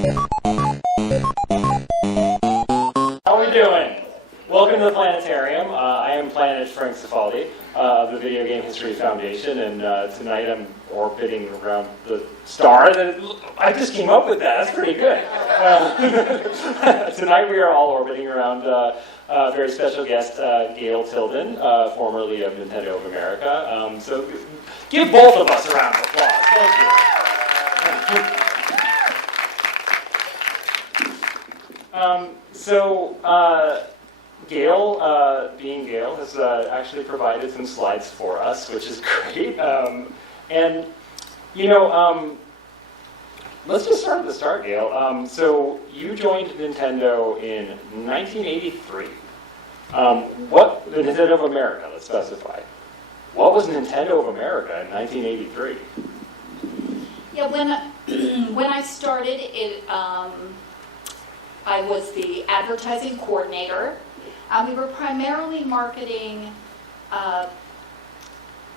How are we doing? Welcome to the planetarium. I am Planet Frank Cifaldi of the Video Game History Foundation, and tonight I'm orbiting around the star. I just came up with that. That's pretty good. Tonight we are all orbiting around a very special guest, Gail Tilden, formerly of Nintendo of America. So give both of us a round of applause. Thank you. Gail, being Gail, has actually provided some slides for us, which is great. Let's just start at the start, Gail. So you joined Nintendo in 1983. What the Nintendo of America? Let's specify. What was Nintendo of America in 1983? Yeah, when I started, I was the advertising coordinator. We were primarily marketing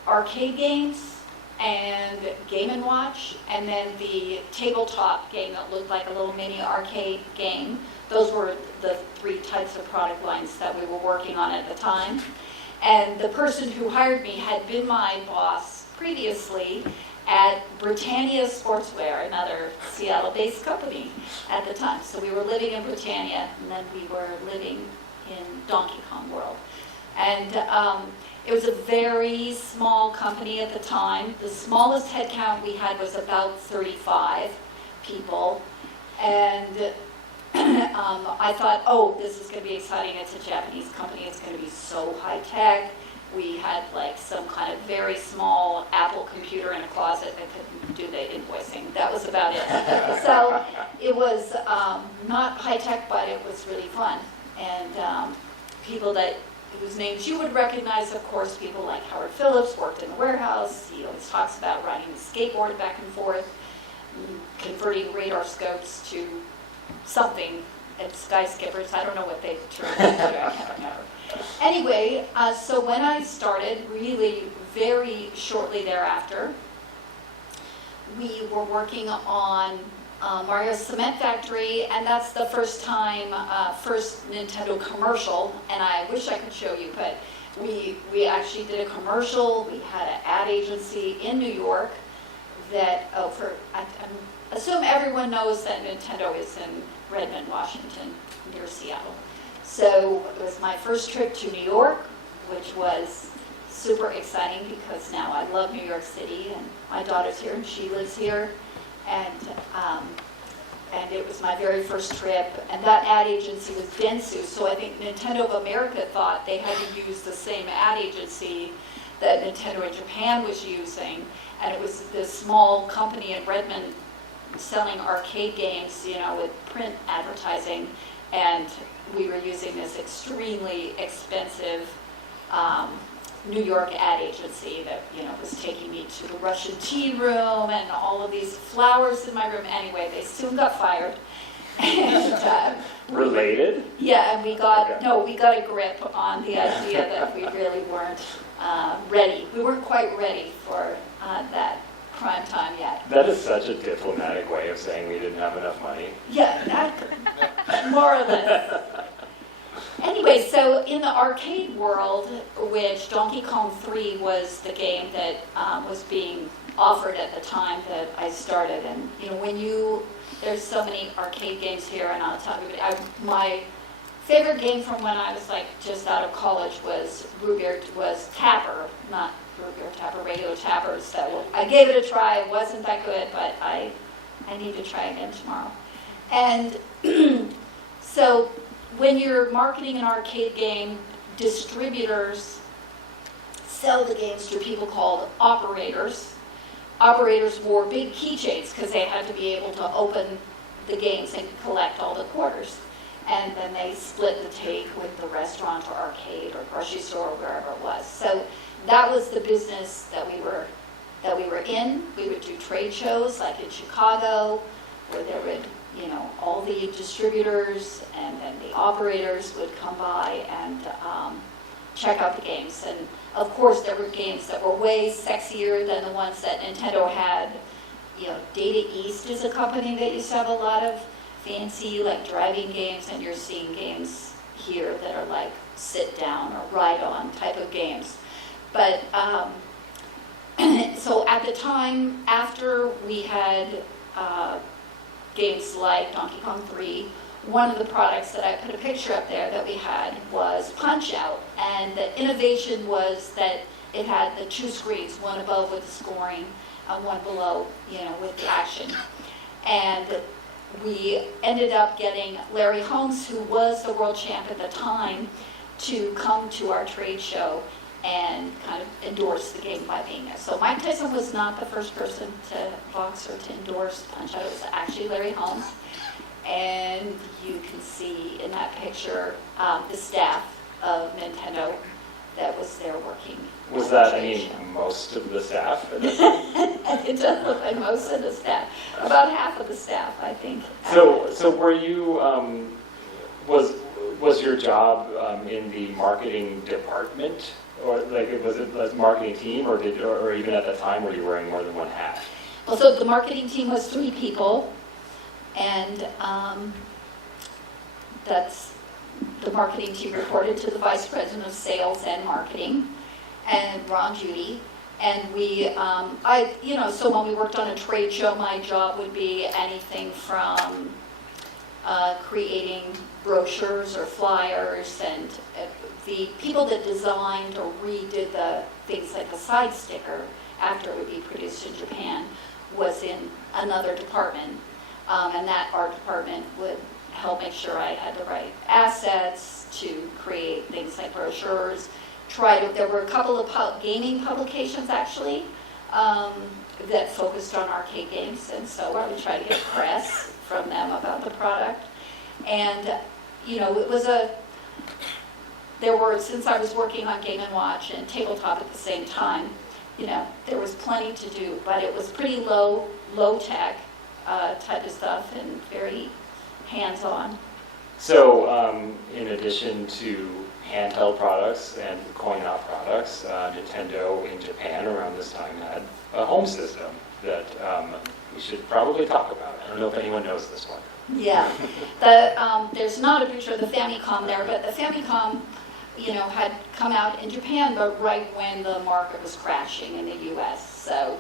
arcade games and Game & Watch, and then the tabletop game that looked like a little mini arcade game. Those were the three types of product lines that we were working on at the time. And the person who hired me had been my boss previously at Britannia Sportswear, another Seattle-based company at the time. So we were living in Britannia, and then we were living in Donkey Kong World. And it was a very small company at the time. The smallest headcount we had was about 35 people. And I thought, oh, this is going to be exciting. It's a Japanese company. It's going to be so high-tech. We had like some kind of very small Apple computer in a closet that could do the invoicing. That was about it. So it was not high-tech, but it was really fun. And people whose names you would recognize, of course, people like Howard Phillips worked in the warehouse. He always talks about riding the skateboard back and forth, converting radar scopes to something at Sky Skippers. I don't know what they turned into. I can't remember. Anyway, so when I started, really very shortly thereafter, we were working on Mario's Cement Factory, and that's the first Nintendo commercial, and I wish I could show you, but we actually did a commercial. We had an ad agency in New York that, I assume everyone knows that Nintendo is in Redmond, Washington, near Seattle. So it was my first trip to New York, which was super exciting because now I love New York City, and my daughter's here and she lives here. And it was my very first trip, and that ad agency was Dentsu, so I think Nintendo of America thought they had to use the same ad agency that Nintendo in Japan was using, and it was this small company in Redmond selling arcade games, with print advertising, and we were using this extremely expensive New York ad agency that was taking me to the Russian tea room and all of these flowers in my room. Anyway, they soon got fired. And, Related? Yeah, and we got a grip on the idea that we really weren't ready. We weren't quite ready for that prime time yet. That is such a diplomatic way of saying we didn't have enough money. Yeah, more or less. Anyway, so in the arcade world, which Donkey Kong 3 was the game that was being offered at the time that I started, and there's so many arcade games here, and I'll tell you, my favorite game from when I was like just out of college was Tapper, not Root Beer Tapper, regular Tapper. So I gave it a try. It wasn't that good, but I need to try again tomorrow. And so when you're marketing an arcade game, distributors sell the games to people called operators. Operators wore big keychains because they had to be able to open the games and collect all the quarters. And then they split the take with the restaurant or arcade or grocery store or wherever it was. So that was the business that we were in. We would do trade shows like in Chicago, where there would, all the distributors and then the operators would come by and check out the games. And of course, there were games that were way sexier than the ones that Nintendo had, Data East is a company that used to have a lot of fancy like driving games, and you're seeing games here that are like sit down or ride on type of games. But so at the time, after we had games like Donkey Kong 3, one of the products that I put a picture up there that we had was Punch-Out. And the innovation was that it had the two screens, one above with the scoring and one below, with the action. And we ended up getting Larry Holmes, who was the world champ at the time, to come to our trade show and kind of endorse the game by being there. So Mike Tyson was not the first person to box or to endorse Punch-Out. It was actually Larry Holmes. And you can see in that picture the staff of Nintendo that was there working. Was that, most of the staff? It does look like most of the staff. About half of the staff, I think. So were you, was your job in the marketing department? Or was it a marketing team, or even at that time were you wearing more than one hat? Well, so the marketing team was 3 people, and that's the marketing team reported to the vice president of sales and marketing, and Ron Judy. And we, so when we worked on a trade show, my job would be anything from creating brochures or flyers, and the people that designed or redid the things like the side sticker after it would be produced in Japan was in another department, and that art department would help make sure I had the right assets to create things like brochures. There were a couple of gaming publications actually that focused on arcade games, and so I would try to get press from them about the product. And it was since I was working on Game & Watch and tabletop at the same time, there was plenty to do, but it was pretty low tech type of stuff and very hands-on. So in addition to handheld products and coin-op products, Nintendo in Japan around this time had a home system that we should probably talk about. I don't know if anyone knows this one. Yeah, there's not a picture of the Famicom there, but the Famicom, had come out in Japan, but right when the market was crashing in the U.S. So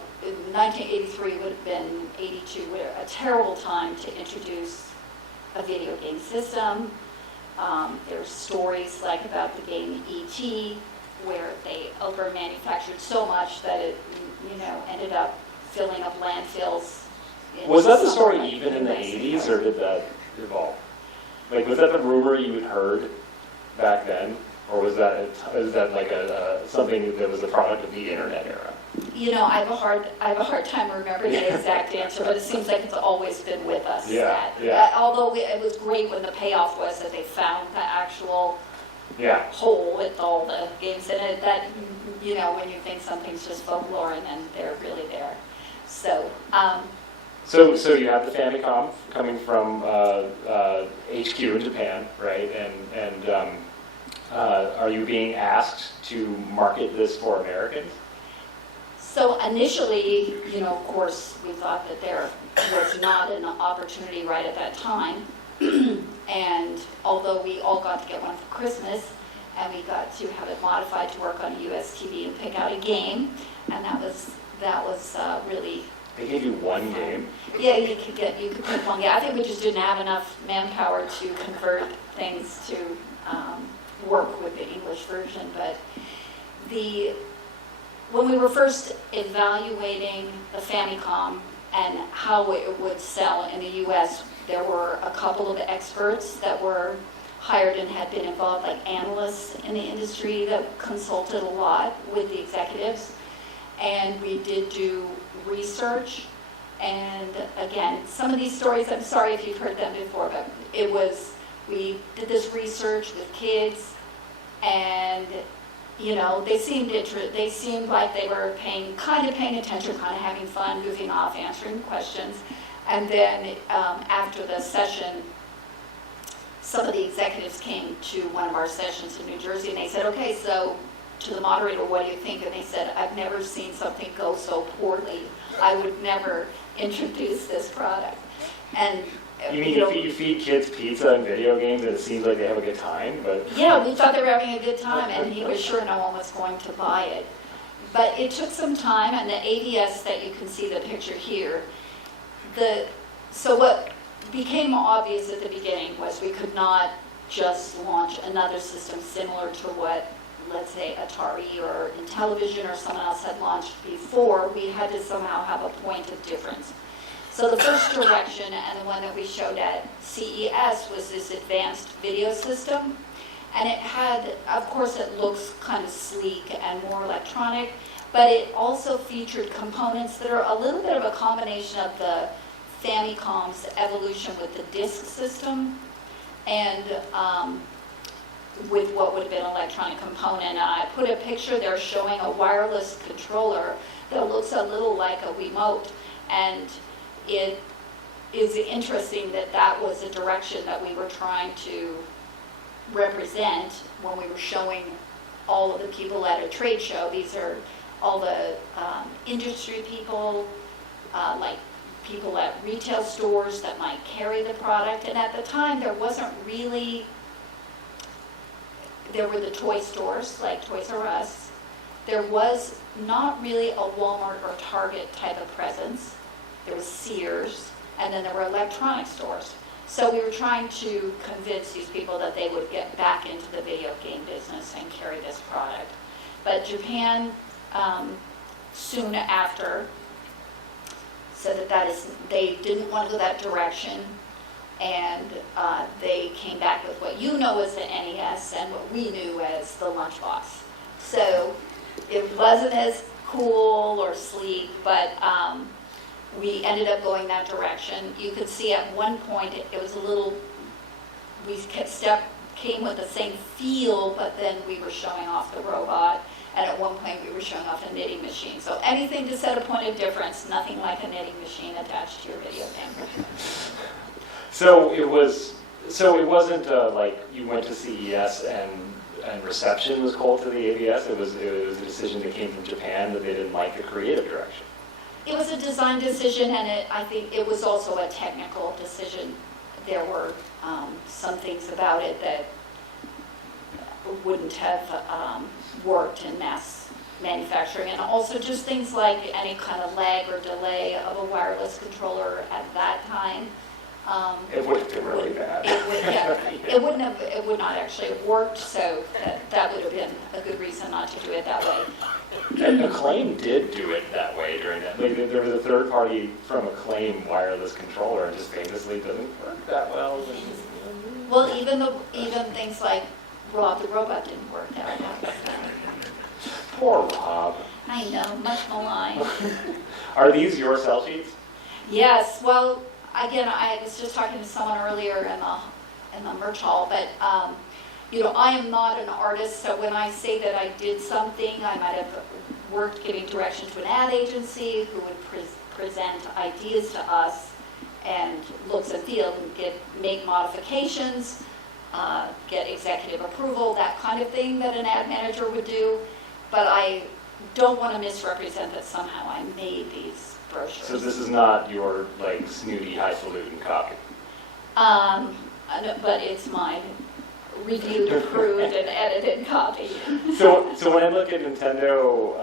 1983 would have been 82, a terrible time to introduce a video game system. There's stories like about the game E.T., where they over-manufactured so much that it, ended up filling up landfills. Was that the story even in the 80s, or did that evolve? Was that the rumor you had heard back then, or was that like something that was a product of the internet era? I have a hard time remembering the exact answer, but it seems like it's always been with us. Yeah. Although it was great when the payoff was that they found the actual hole with all the games in it. That when you think something's just folklore and then they're really there. So. So you have the Famicom coming from HQ in Japan, right? And are you being asked to market this for Americans? So initially, of course, we thought that there was not an opportunity right at that time. And although we all got to get one for Christmas, and we got to have it modified to work on US TV and pick out a game, and that was really. They gave you one game? Yeah, you could pick one game. I think we just didn't have enough manpower to convert things to work with the English version. But when we were first evaluating the Famicom and how it would sell in the U.S., there were a couple of experts that were hired and had been involved, like analysts in the industry that consulted a lot with the executives. And we did do research, and again, some of these stories, I'm sorry if you've heard them before, but we did this research with kids, and they seemed like they were paying attention, kind of having fun, goofing off, answering questions. And then after the session, some of the executives came to one of our sessions in New Jersey, and they said, okay, so to the moderator, what do you think? And they said, I've never seen something go so poorly. I would never introduce this product. And You mean you feed kids pizza and video games and it seems like they have a good time, but... Yeah, we thought they were having a good time, and he was sure no one was going to buy it. But it took some time, and the AVS that you can see the picture here, so what became obvious at the beginning was we could not just launch another system similar to what, let's say, Atari or Intellivision or someone else had launched before. We had to somehow have a point of difference. So the first direction, and the one that we showed at CES, was this advanced video system. And it had, of course, it looks kind of sleek and more electronic, but it also featured components that are a little bit of a combination of the Famicom's evolution with the disk system and with what would have been an electronic component. And I put a picture there showing a wireless controller that looks a little like a Wiimote. And it is interesting that that was a direction that we were trying to represent when we were showing all of the people at a trade show. These are all the industry people, like people at retail stores that might carry the product. And at the time, there wasn't really, there were the toy stores, like Toys R Us. There was not really a Walmart or Target type of presence. There was Sears, and then there were electronic stores. So we were trying to convince these people that they would get back into the video game business and carry this product. But Japan, soon after, said that they didn't want to go that direction, and they came back with what you know as the NES and what we knew as the lunchbox. So it wasn't as cool or sleek, but we ended up going that direction. You could see at one point it was a little, came with the same feel, but then we were showing off the robot, and at one point we were showing off a knitting machine. So anything to set a point of difference, nothing like a knitting machine attached to your video game. So it wasn't like you went to CES and reception was cold to the AVS. It was a decision that came from Japan that they didn't like the creative direction. It was a design decision, and I think it was also a technical decision. There were some things about it that wouldn't have worked in mass manufacturing, and also just things like any kind of lag or delay of a wireless controller at that time. It would have been really bad. It would not actually have worked, so that would have been a good reason not to do it that way. And Acclaim did do it that way during that. Like, there was a third party from Acclaim wireless controller, and just famously doesn't work that well. Well, even things like Rob the Robot didn't work that well. Poor Rob. I know, much maligned. Are these your sell sheets? Yes. Well, again, I was just talking to someone earlier in the merch hall, but I am not an artist, so when I say that I did something, I might have worked giving direction to an ad agency who would present ideas to us and looks and feel and make modifications, get executive approval, that kind of thing that an ad manager would do. But I don't want to misrepresent that somehow I made these brochures. So this is not your like snooty, highfalutin copy. But it's my reviewed, approved, and edited copy. So when I look at Nintendo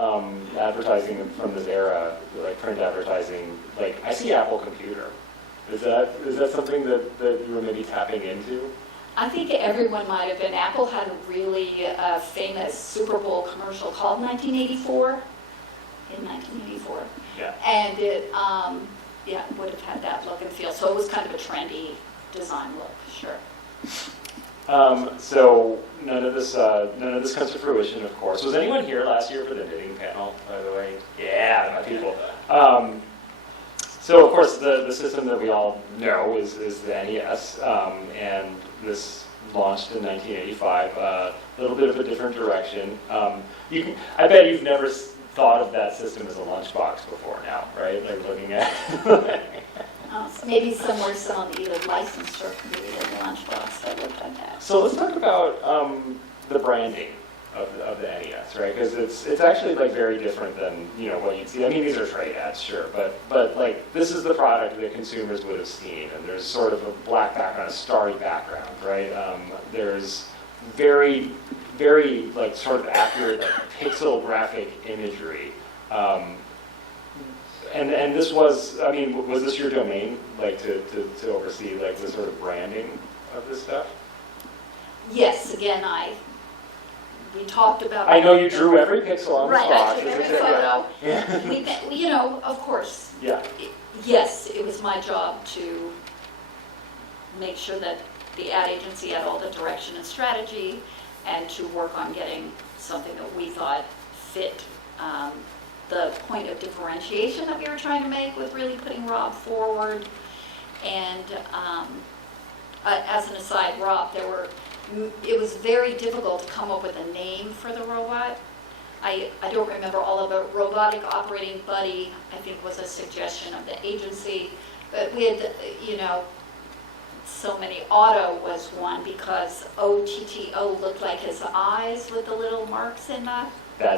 advertising from this era, like print advertising, like I see Apple Computer. Is that something that you were maybe tapping into? I think everyone might have been. Apple had a really famous Super Bowl commercial called 1984. In 1984. Yeah. And it would have had that look and feel. So it was kind of a trendy design look, sure. So none of this comes to fruition, of course. Was anyone here last year for the knitting panel, by the way? Yeah, my people. So of course the system that we all know is the NES, and this launched in 1985. A little bit of a different direction. I bet you've never thought of that system as a lunchbox before now, right? Like looking at. Maybe somewhere someone either licensed or created a lunchbox that looked like that. So let's talk about the branding of the NES, right? Because it's actually like very different than what you'd see. I mean, these are trade ads, sure, but like this is the product that consumers would have seen, and there's sort of a black background, a starry background, right? There's very like sort of accurate like, pixel graphic imagery. And this was, I mean, was this your domain, like to oversee like the sort of branding of this stuff? Yes, again, we talked about. I know you drew every pixel on the right, spot. I took every photo. Yeah. Of course. Yeah. Yes, it was my job to make sure that the ad agency had all the direction and strategy, and to work on getting something that we thought fit the point of differentiation that we were trying to make with really putting Rob forward. And as an aside, Rob, it was very difficult to come up with a name for the robot. I don't remember all of it. Robotic Operating Buddy, I think, was a suggestion of the agency. But we had, so many. Otto was one because OTTO looked like his eyes with the little marks in the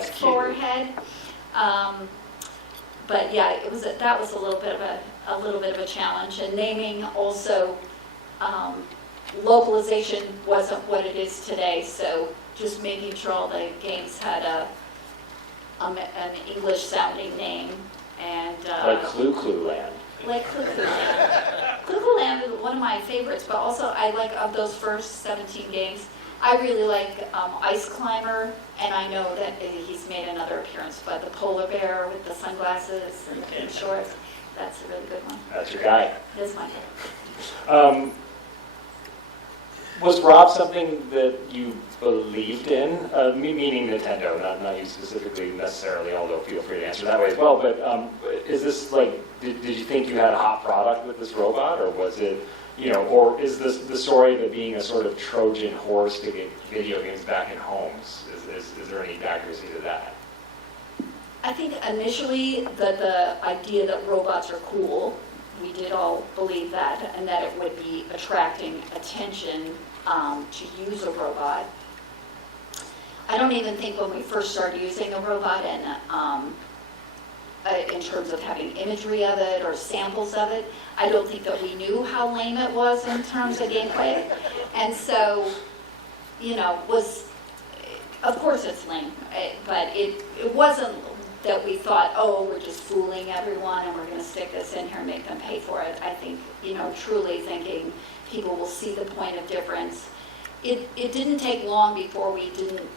forehead. But yeah, that was a little bit of a challenge. And naming also, localization wasn't what it is today. So just making sure all the games had an English-sounding name. And like Clue Land. Like Clue Land. Clue Land is one of my favorites, but also I like, of those first 17 games, I really like Ice Climber, and I know that he's made another appearance, but the polar bear with the sunglasses and the pink shorts, that's a really good one. That's your guy. That's my favorite. Was Rob something that you believed in? Meaning Nintendo, not you specifically necessarily, although feel free to answer that way as well, but is this like, did you think you had a hot product with this robot, or was it, or is this the story of it being a sort of Trojan horse to get video games back in homes? Is there any accuracy to that? I think initially the idea that robots are cool, we did all believe that, and that it would be attracting attention to use a robot. I don't even think when we first started using a robot and in terms of having imagery of it or samples of it, I don't think that we knew how lame it was in terms of gameplay. And so, of course it's lame, but it wasn't that we thought, oh, we're just fooling everyone and we're going to stick this in here and make them pay for it. I think, truly thinking people will see the point of difference. It didn't take long before we didn't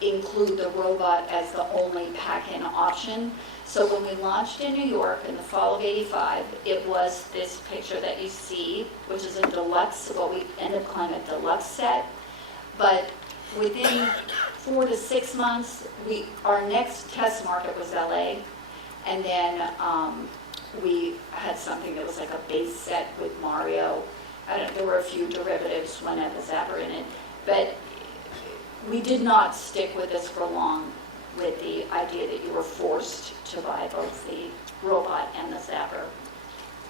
include the robot as the only pack-in option. So when we launched in New York in the fall of '85, it was this picture that you see, which is a deluxe, what we end up calling a deluxe set. But within 4 to 6 months, our next test market was LA, and then we had something that was like a base set with Mario. There were a few derivatives, one had the Zapper in it, but we did not stick with this for long, with the idea that you were forced to buy both the robot and the Zapper.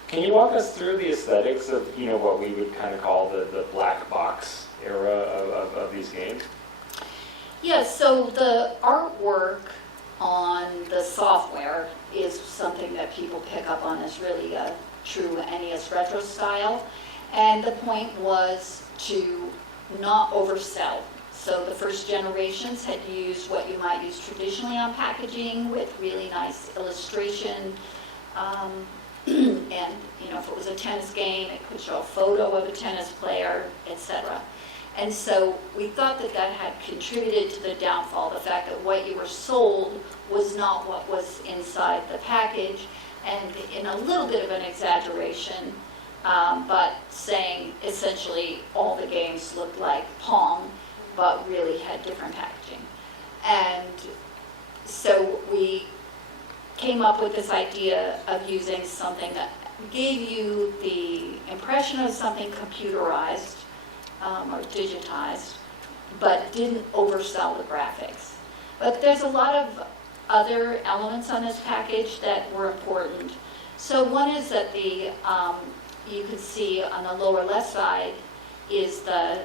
Can you walk us through the aesthetics of what we would kind of call the black box era of these games? Yeah, so the artwork on the software is something that people pick up on as really a true NES retro style. And the point was to not oversell. So the first generations had used what you might use traditionally on packaging with really nice illustration. And if it was a tennis game, it could show a photo of a tennis player, etc. And so we thought that had contributed to the downfall, the fact that what you were sold was not what was inside the package, and in a little bit of an exaggeration, but saying essentially all the games looked like Pong, but really had different packaging. And so we came up with this idea of using something that gave you the impression of something computerized, or digitized, but didn't oversell the graphics. But there's a lot of other elements on this package that were important. So one is that you can see on the lower left side is the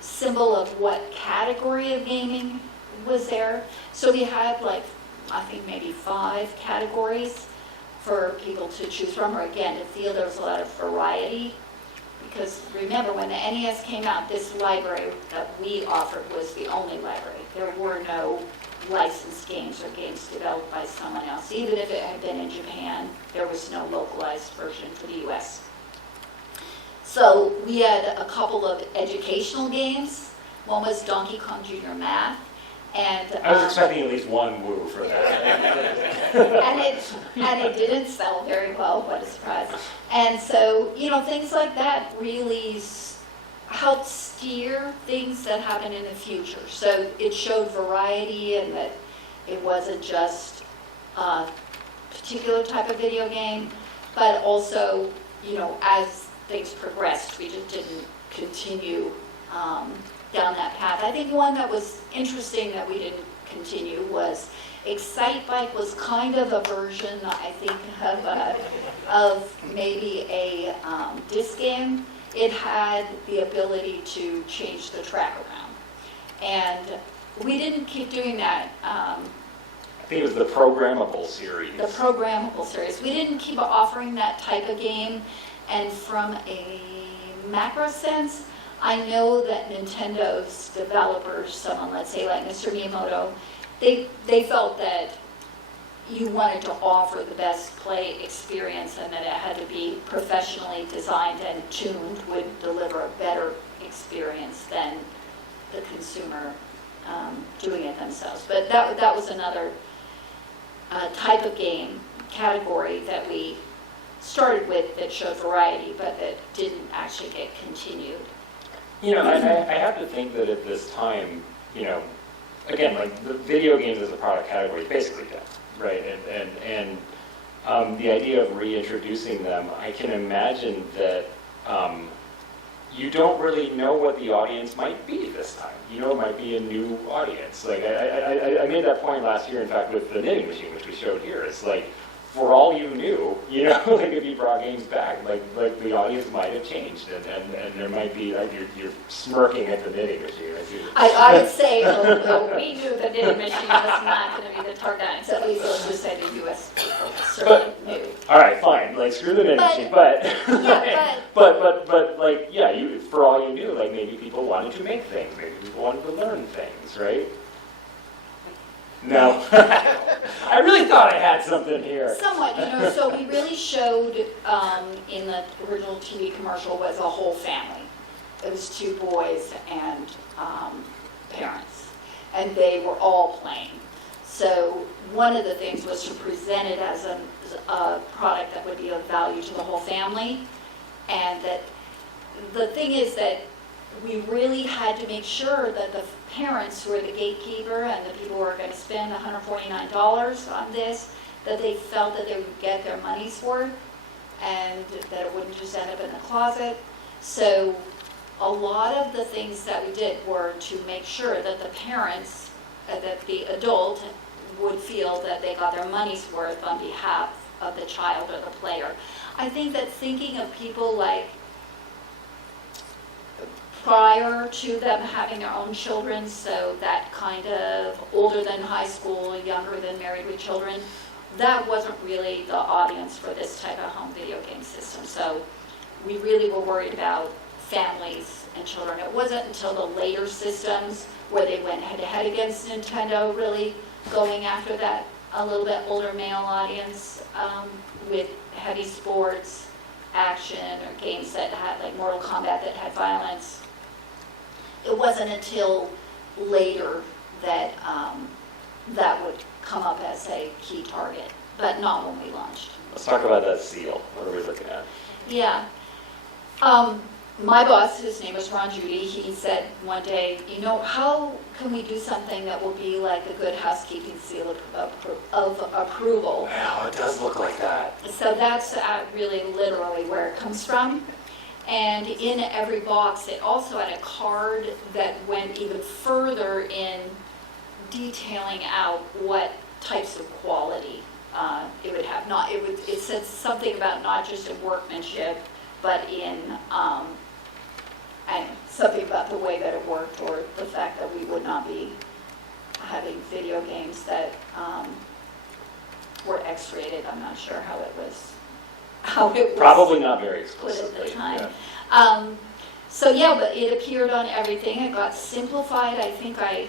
symbol of what category of gaming was there. So we had like, I think maybe 5 categories for people to choose from, or again, to feel there was a lot of variety. Because remember, when the NES came out, this library that we offered was the only library. There were no licensed games or games developed by someone else. Even if it had been in Japan, there was no localized version for the US. So we had a couple of educational games. One was Donkey Kong Jr. Math. And I was expecting at least one woo for that. and it didn't sell very well, what a surprise. And so, you know, things like that really helped steer things that happen in the future. So it showed variety, and that it wasn't just a particular type of video game, but also, you know, as things progressed, we just didn't continue down that path. I think one that was interesting that we didn't continue was Excite Bike was kind of a version, I think, of maybe a disc game. It had the ability to change the track around. And we didn't keep doing that. I think it was the programmable series. The programmable series. We didn't keep offering that type of game. And from a macro sense, I know that Nintendo's developers, someone, let's say like Mr. Miyamoto, they felt that you wanted to offer the best play experience, and that it had to be professionally designed and tuned, would deliver a better experience than the consumer doing it themselves. But that was another type of game category that we started with that showed variety, but that didn't actually get continued. You know, I have to think that at this time, you know, again, like the video games as a product category is basically dead, right? And the idea of reintroducing them, I can imagine that you don't really know what the audience might be this time. You know, it might be a new audience. Like I made that point last year, in fact, with the knitting machine, which we showed here. It's like, for all you knew, you know, like if you brought games back, like the audience might have changed, and there might be, like, you're smirking at the knitting machine. I would say, we knew the knitting machine was not going to be the target audience. At least let's just say the U.S. people certainly knew. All right, fine, like screw the knitting machine, but like, yeah, you, for all you knew, like maybe people wanted to make things, maybe people wanted to learn things, right? No. I really thought I had something here. Somewhat, you know, so we really showed in the original TV commercial was a whole family. It was 2 boys and parents, and they were all playing. So one of the things was to present it as a product that would be of value to the whole family, and that the thing is that we really had to make sure that the parents who were the gatekeeper and the people who were going to spend $149 on this, that they felt that they would get their money's worth, and that it wouldn't just end up in the closet. So a lot of the things that we did were to make sure that the parents, that the adult would feel that they got their money's worth on behalf of the child or the player. I think that thinking of people like prior to them having their own children, so that kind of older than high school, younger than married with children, that wasn't really the audience for this type of home video game system. So we really were worried about families and children. It wasn't until the later systems where they went head-to-head against Nintendo, really going after that a little bit older male audience with heavy sports, action, or games that had, like Mortal Kombat, that had violence. It wasn't until later that that would come up as a key target, but not when we launched. Let's talk about that seal. What are we looking at? Yeah. My boss, his name was Ron Judy, he said one day, you know, how can we do something that will be like a Good Housekeeping seal of approval? Wow, it does look like that. So that's really literally where it comes from. And in every box, it also had a card that went even further in detailing out what types of quality it would have. It said something about not just in workmanship, but in and something about the way that it worked, or the fact that we would not be having video games that were X-rated. I'm not sure how it was Probably not very put at explicitly. the time. Yeah. So yeah, but it appeared on everything. It got simplified. I think I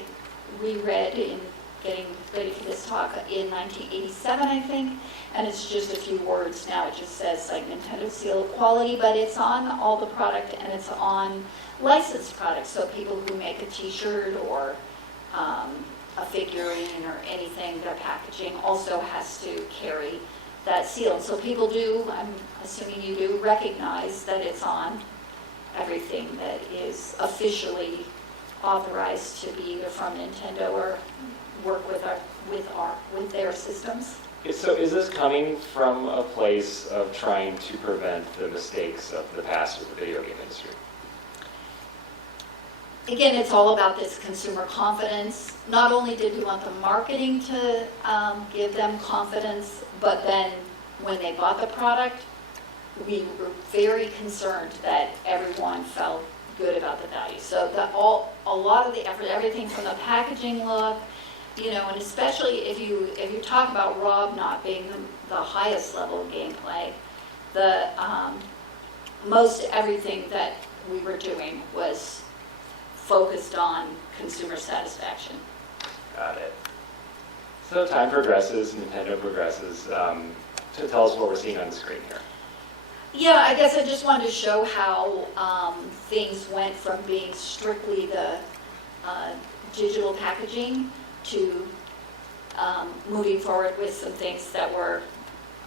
reread in getting ready for this talk in 1987, I think, and it's just a few words now. It just says like Nintendo seal of quality, but it's on all the product and it's on licensed products. So people who make a T-shirt or a figurine or anything, their packaging also has to carry that seal. So people do, I'm assuming you do, recognize that it's on everything that is officially authorized to be either from Nintendo or work with their systems. So is this coming from a place of trying to prevent the mistakes of the past with the video game industry? Again, it's all about this consumer confidence. Not only did we want the marketing to give them confidence, but then when they bought the product, we were very concerned that everyone felt good about the value. So a lot of the effort, everything from the packaging look, and especially if you talk about Rob not being the highest level of gameplay, the most everything that we were doing was focused on consumer satisfaction. Got it. So time progresses, Nintendo progresses. To tell us what we're seeing on the screen here. Yeah, I guess I just wanted to show how things went from being strictly the digital packaging to moving forward with some things that were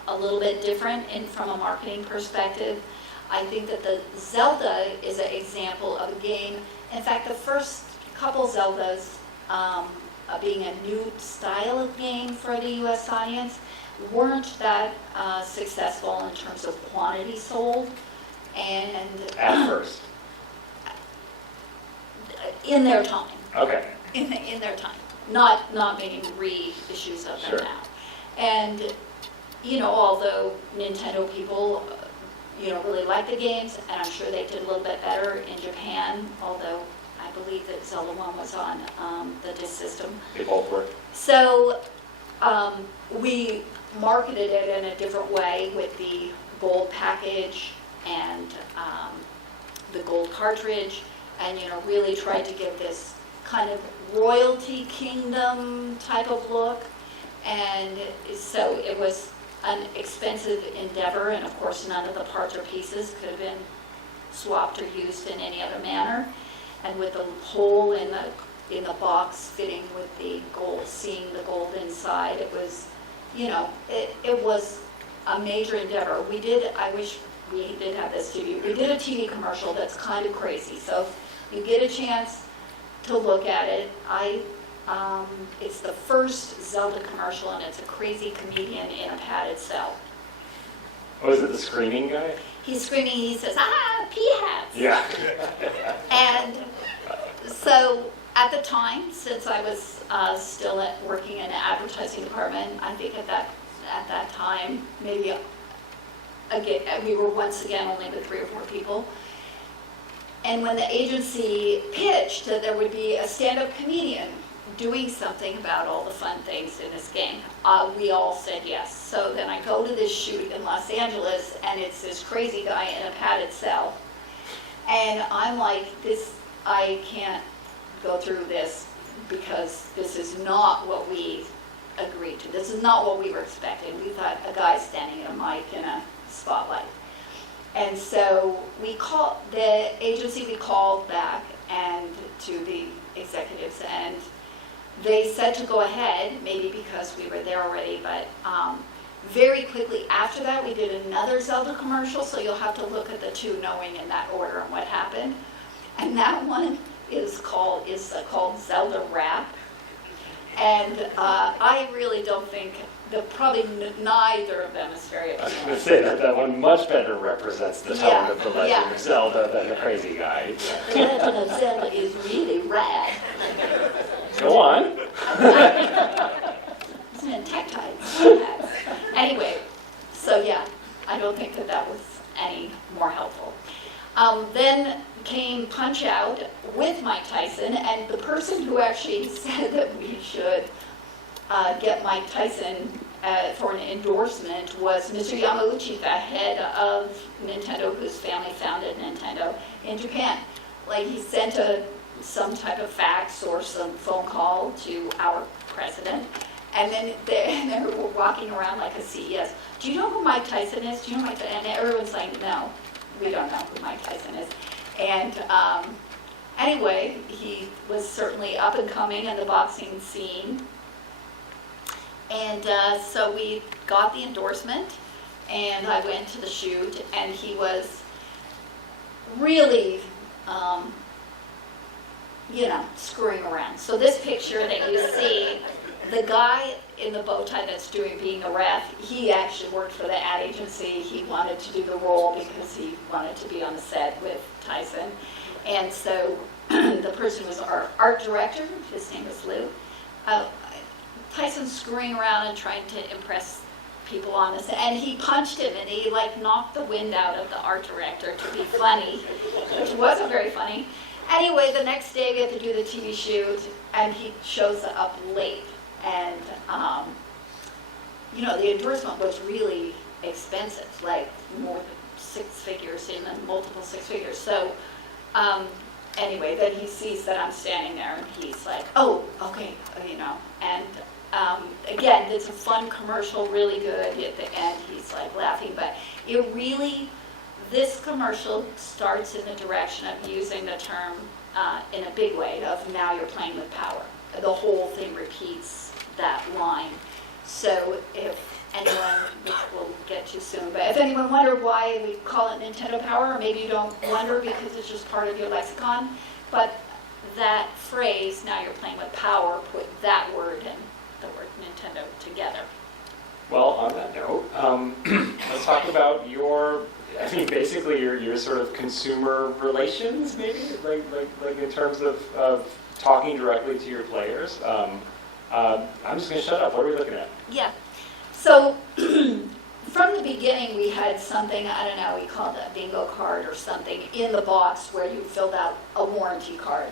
a little bit different from a marketing perspective. I think that the Zelda is an example of a game. In fact, the first couple Zeldas, being a new style of game for the U.S. audience, weren't that successful in terms of quantity sold. And At first. in their time. Okay. In their time. Not making reissues of them Sure. now. And, although Nintendo people, really like the games, and I'm sure they did a little bit better in Japan, although I believe that Zelda 1 was on the disc system. They both work. So we marketed it in a different way with the gold package and the gold cartridge, and really tried to give this kind of royalty kingdom type of look. And so it was an expensive endeavor, and of course none of the parts or pieces could have been swapped or used in any other manner. And with the hole in the box fitting with the gold, seeing the gold inside, it was, it was a major endeavor. I wish we did have this TV. We did a TV commercial that's kind of crazy. So if you get a chance to look at it, it's the first Zelda commercial, and it's a crazy comedian in a padded cell. Oh, is it the screaming guy? He's screaming, he says, pea hats. Yeah. And so at the time, since I was still working in the advertising department, I think at that time, maybe again, we were once again only with 3 or 4 people. And when the agency pitched that there would be a stand-up comedian doing something about all the fun things in this game, we all said yes. So then I go to this shoot in Los Angeles, and it's this crazy guy in a padded cell. And I'm like, I can't go through this because this is not what we agreed to. This is not what we were expecting. We thought a guy standing at a mic in a spotlight. And so we called the agency, we called back and to the executives, and they said to go ahead, maybe because we were there already, but very quickly after that we did another Zelda commercial, so you'll have to look at the 2 knowing in that order and what happened. And that one is called Zelda Rap. And I really don't think probably neither of them is very I was appealing. going to say that one much better represents the tone of the Legend of Zelda than the crazy guy. The Legend of Zelda is really rad. Go on. It's in tech tights. Anyway, so yeah, I don't think that was any more helpful. Then came Punch Out with Mike Tyson, and the person who actually said that we should get Mike Tyson for an endorsement was Mr. Yamauchi, the head of Nintendo, whose family founded Nintendo in Japan. Like, he sent some type of fax or some phone call to our president, and then they were walking around like a CES. Do you know who Mike Tyson is? Do you know Mike Tyson? And everyone's like, no, we don't know who Mike Tyson is. And anyway, he was certainly up and coming in the boxing scene. And so we got the endorsement, and I went to the shoot, and he was really, screwing around. So this picture that you see, the guy in the bow tie that's being a ref, he actually worked for the ad agency. He wanted to do the role because he wanted to be on the set with Tyson. And so the person was our art director. His name was Lou. Tyson's screwing around and trying to impress people on the set, and he punched him, and he knocked the wind out of the art director to be funny, which wasn't very funny. Anyway, the next day we had to do the TV shoot, and he shows up late, and the endorsement was really expensive, like more than 6 figures, in multiple 6 figures. So anyway, then he sees that I'm standing there, and he's like, oh, okay, and again, it's a fun commercial, really good. At the end, he's laughing, but this commercial starts in the direction of using the term in a big way of now you're playing with power. The whole thing repeats that line. So if anyone, which we'll get to soon, but if anyone wondered why we call it Nintendo Power, or maybe you don't wonder because it's just part of your lexicon, but that phrase, now you're playing with power, put that word and the word Nintendo together. Well, on that note, let's talk about basically your sort of consumer relations, maybe, like in terms of talking directly to your players. I'm just going to shut up. What are we looking at? Yeah. So from the beginning, we had something, I don't know, we called it a bingo card or something in the box where you filled out a warranty card.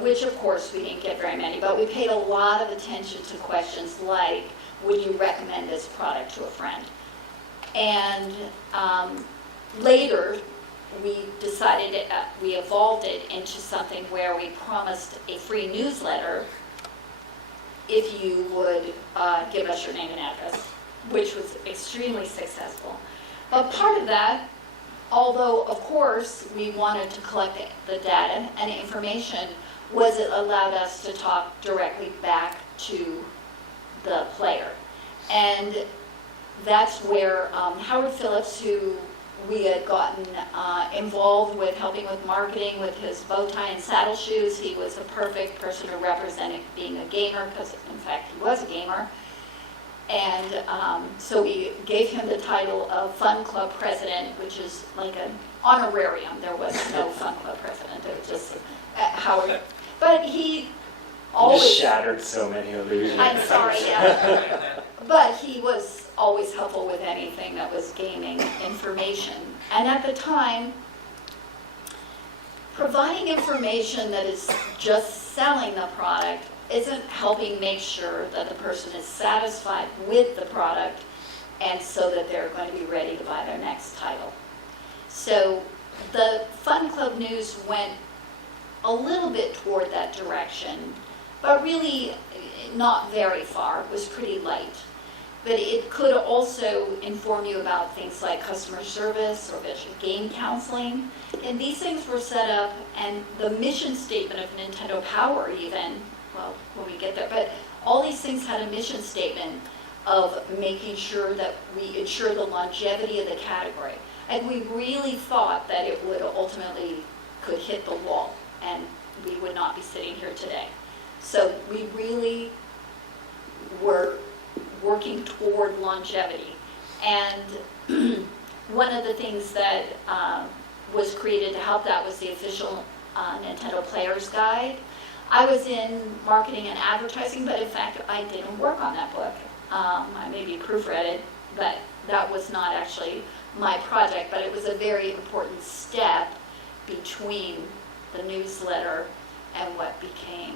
Which, of course, we didn't get very many, but we paid a lot of attention to questions like, would you recommend this product to a friend? And later, we decided, we evolved it into something where we promised a free newsletter if you would give us your name and address, which was extremely successful. But part of that, although, of course, we wanted to collect the data and information, was it allowed us to talk directly back to the player. And that's where Howard Phillips, who we had gotten involved with helping with marketing with his bow tie and saddle shoes, he was a perfect person to represent it being a gamer, because in fact he was a gamer. And so we gave him the title of Fun Club President, which is like an honorarium. There was no Fun Club President. It was just Howard. But he always... You just shattered so many illusions. I'm sorry, yeah. But he was always helpful with anything that was gaming information. And at the time, providing information that is just selling the product isn't helping make sure that the person is satisfied with the product and so that they're going to be ready to buy their next title. So the Fun Club News went a little bit toward that direction, but really not very far. It was pretty light. But it could also inform you about things like customer service or game counseling. And these things were set up, and the mission statement of Nintendo Power even, well, when we get there, but all these things had a mission statement of making sure that we ensure the longevity of the category. And we really thought that it would ultimately could hit the wall, and we would not be sitting here today. So we really were working toward longevity. And one of the things that was created to help that was the official Nintendo Player's Guide. I was in marketing and advertising, but in fact, I didn't work on that book. I maybe proofread it, but that was not actually my project, but it was a very important step between the newsletter and what became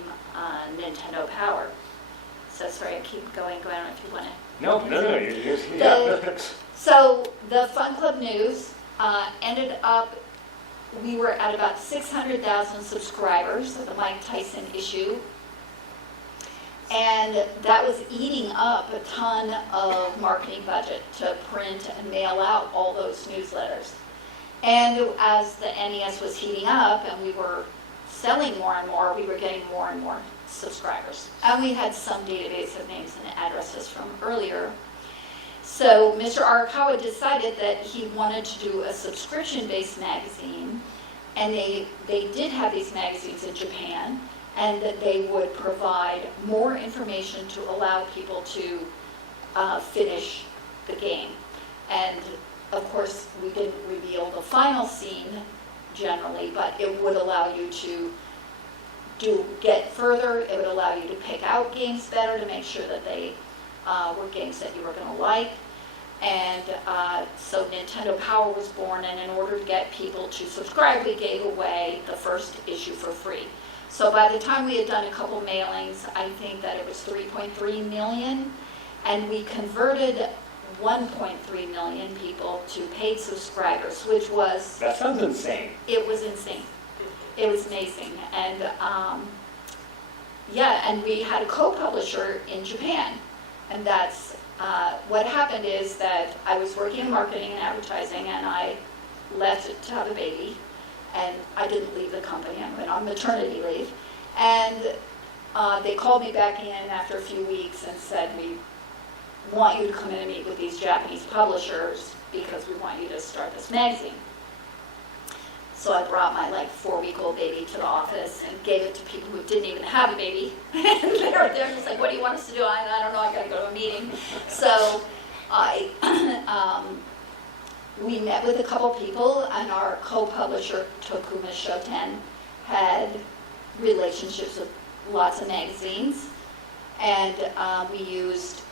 Nintendo Power. So sorry, I keep going. I don't know if you want to. No. Yeah. So the Fun Club News ended up, we were at about 600,000 subscribers of the Mike Tyson issue. And that was eating up a ton of marketing budget to print and mail out all those newsletters. And as the NES was heating up and we were selling more and more, we were getting more and more subscribers. And we had some database of names and addresses from earlier. So Mr. Arakawa decided that he wanted to do a subscription-based magazine, and they did have these magazines in Japan, and that they would provide more information to allow people to finish the game. And of course, we didn't reveal the final scene generally, but it would allow you to get further. It would allow you to pick out games better to make sure that they were games that you were going to like. And so Nintendo Power was born, and in order to get people to subscribe, we gave away the first issue for free. So by the time we had done a couple mailings, I think that it was 3.3 million, and we converted 1.3 million people to paid subscribers, which was... That sounds insane. It was insane. It was amazing. And yeah, and we had a co-publisher in Japan, and that's what happened is that I was working in marketing and advertising, and I left to have a baby, and I didn't leave the company. I went on maternity leave, and they called me back in after a few weeks and said, we want you to come in and meet with these Japanese publishers because we want you to start this magazine. So I brought my 4-week-old baby to the office and gave it to people who didn't even have a baby. And they're just like, what do you want us to do? I don't know, I gotta go to a meeting. So we met with a couple people, and our co-publisher, Tokuma Shoten, had relationships with lots of magazines. And we used,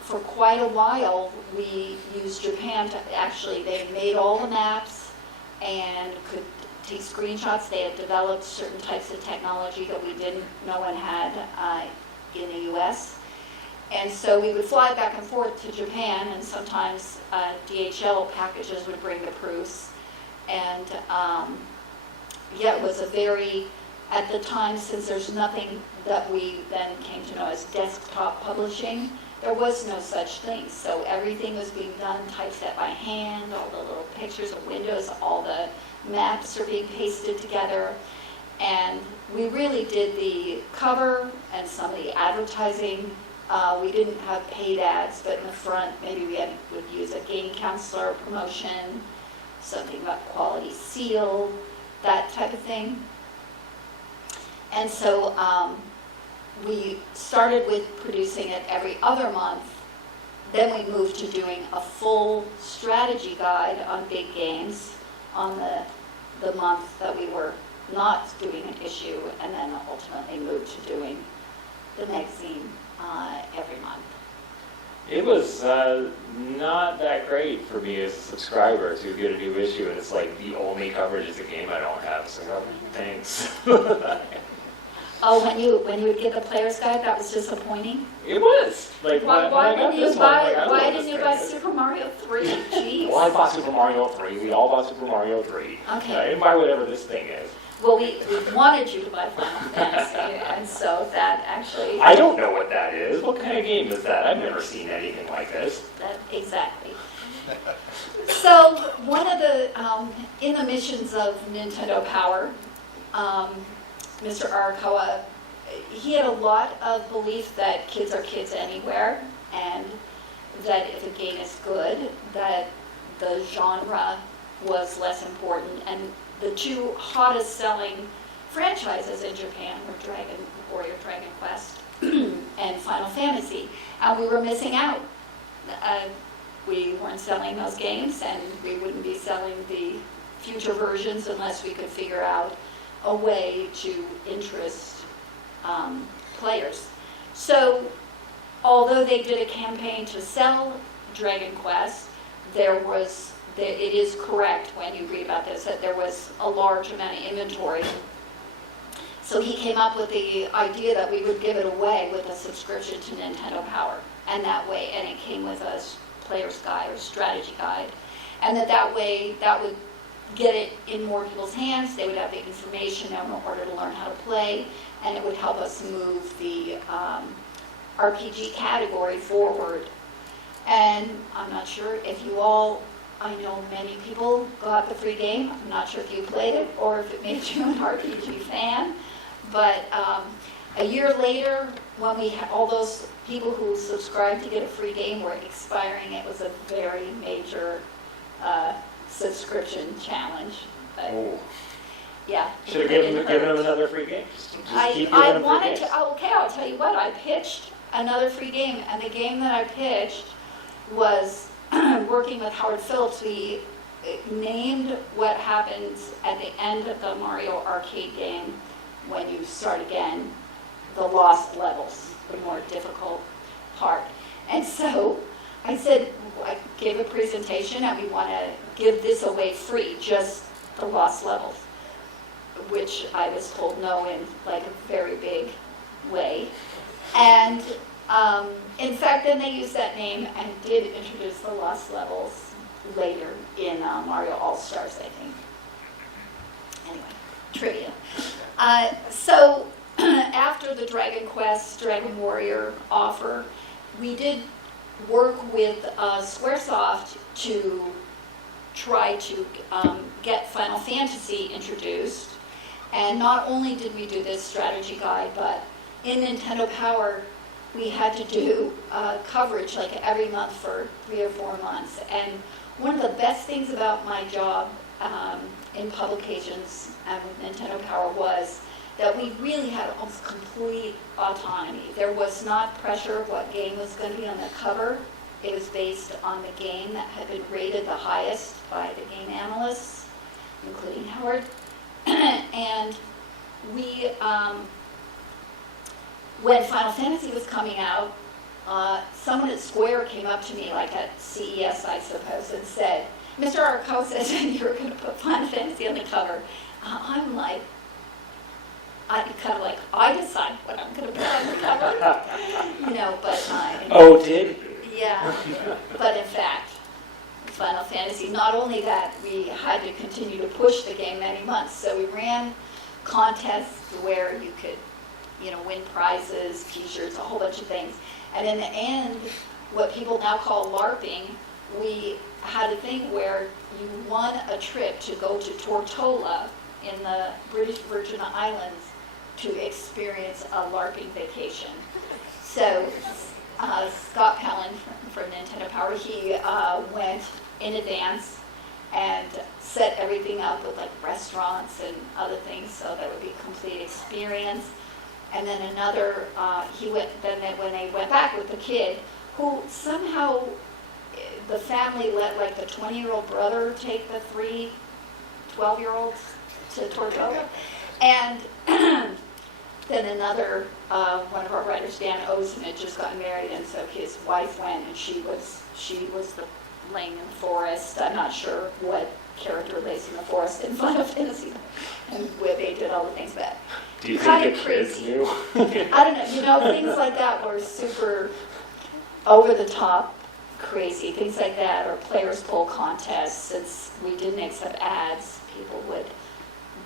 for quite a while, we used Japan to actually, they made all the maps and could take screenshots. They had developed certain types of technology that we didn't know and had in the US. And so we would fly back and forth to Japan, and sometimes DHL packages would bring the proofs. And yeah, it was a very, at the time, since there's nothing that we then came to know as desktop publishing, there was no such thing. So everything was being done typeset by hand, all the little pictures of windows, all the maps are being pasted together. And we really did the cover and some of the advertising. We didn't have paid ads, but in the front, maybe we would use a game counselor promotion, something about quality seal, that type of thing. And so we started with producing it every other month. Then we moved to doing a full strategy guide on big games on the month that we were not doing an issue, and then ultimately moved to doing the magazine every month. It was not that great for me as a subscriber to get a new issue, and it's like the only coverage is a game I don't have, so thanks. Oh, when you would get the player's guide, that was disappointing? It was. Why didn't you buy Super Mario 3? Jeez. Well, I bought Super Mario 3. We all bought Super Mario 3. Okay. I didn't buy whatever this thing is. Well, we wanted you to buy Final Fantasy, and so that actually... I don't know what that is. What kind of game is that? I've never seen anything like this. Exactly. So one of the, in the missions of Nintendo Power, Mr. Arakawa, he had a lot of belief that kids are kids anywhere, and that if a game is good, that the genre was less important. And the two hottest selling franchises in Japan were Dragon Quest and Final Fantasy, and we were missing out. We weren't selling those games, and we wouldn't be selling the future versions unless we could figure out a way to interest players. So although they did a campaign to sell Dragon Quest, there was it is correct when you read about this that there was a large amount of inventory. So he came up with the idea that we would give it away with a subscription to Nintendo Power. And that way, and it came with a player's guide or strategy guide. And that way, that would get it in more people's hands. They would have the information in order to learn how to play. And it would help us move the RPG category forward. And I'm not sure if you all, I know many people got the free game. I'm not sure if you played it or if it made you an RPG fan. But a year later, when we had all those people who subscribed to get a free game were expiring, it was a very major subscription challenge. But, yeah. Should have given them another free game. Just keep giving them free games. Okay, I'll tell you what, I pitched another free game, and the game that I pitched was working with Howard Phillips. We named what happens at the end of the Mario arcade game when you start again, the lost levels, the more difficult part. And so I said, I gave a presentation and we want to give this away free, just the lost levels, which I was told no in like a very big way. And in fact, then they used that name and did introduce the lost levels later in Mario All-Stars, I think. Anyway, trivia. So after the Dragon Quest, Dragon Warrior offer, we did work with Squaresoft to try to get Final Fantasy introduced. And not only did we do this strategy guide, but in Nintendo Power, we had to do coverage like every month for 3 or 4 months. And one of the best things about my job in publications and with Nintendo Power was that we really had almost complete autonomy. There was not pressure of what game was going to be on the cover. It was based on the game that had been rated the highest by the game analysts, including Howard. And we, when Final Fantasy was coming out, someone at Square came up to me, like at CES, I suppose, and said, "Mr. Arco says you're going to put Final Fantasy on the cover." I'm like, I decide what I'm going to put on the cover, you know, but... Oh, did? Yeah, but in fact, Final Fantasy, not only that, we had to continue to push the game many months, so we ran contests where you could, you know, win prizes, t-shirts, a whole bunch of things, and in the end, what people now call LARPing, we had a thing where you won a trip to go to Tortola in the British Virgin Islands to experience a LARPing vacation. So Scott Pellin from Nintendo Power, he went in advance and set everything up with like restaurants and other things so that would be a complete experience. And then another, when they went back with the kid, who somehow the family let like the 20-year-old brother take the 3 12-year-olds to Tortola. And then another, one of our writers, Dan Ozen, had just gotten married, and so his wife went, and she was the laying in the forest. I'm not sure what character lays in the forest in Final Fantasy, and where they did all the things, but do you kind think of the kids crazy. knew? I don't know, you know, things like that were super over the top crazy. Things like that, or players poll contests. Since we didn't accept ads, people would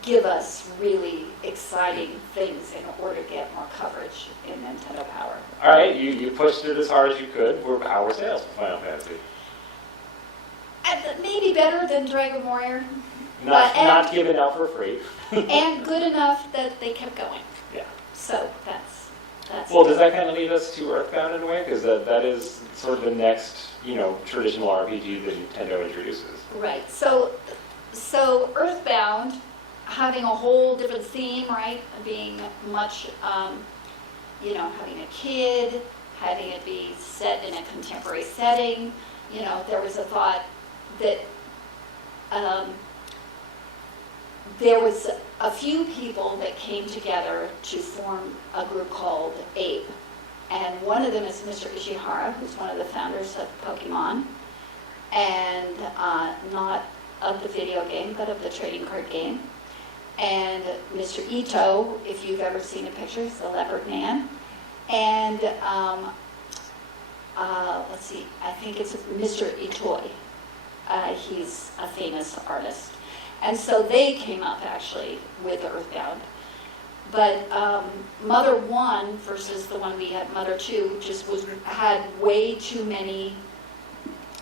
give us really exciting things in order to get more coverage in Nintendo Power. All right, you pushed it as hard as you could. How were sales for Final Fantasy? And maybe better than Dragon Warrior. Not given out for free. And good enough that they kept going. Yeah. So that's well, does that kind of lead us to Earthbound in a way? Because that is sort of the next, you know, traditional RPG that Nintendo introduces. Right. So Earthbound, having a whole different theme, right? Being much, you know, having a kid, having it be set in a contemporary setting. You know, there was a thought that there was a few people that came together to form a group called APE. And one of them is Mr. Ishihara, who's one of the founders of Pokemon. and not of the video game, but of the trading card game. And Mr. Ito, if you've ever seen a picture, he's the leopard man. And let's see, I think it's Mr. Itoi. He's a famous artist. And so they came up actually with Earthbound. But Mother 1 versus the one we had, Mother 2, just had way too many.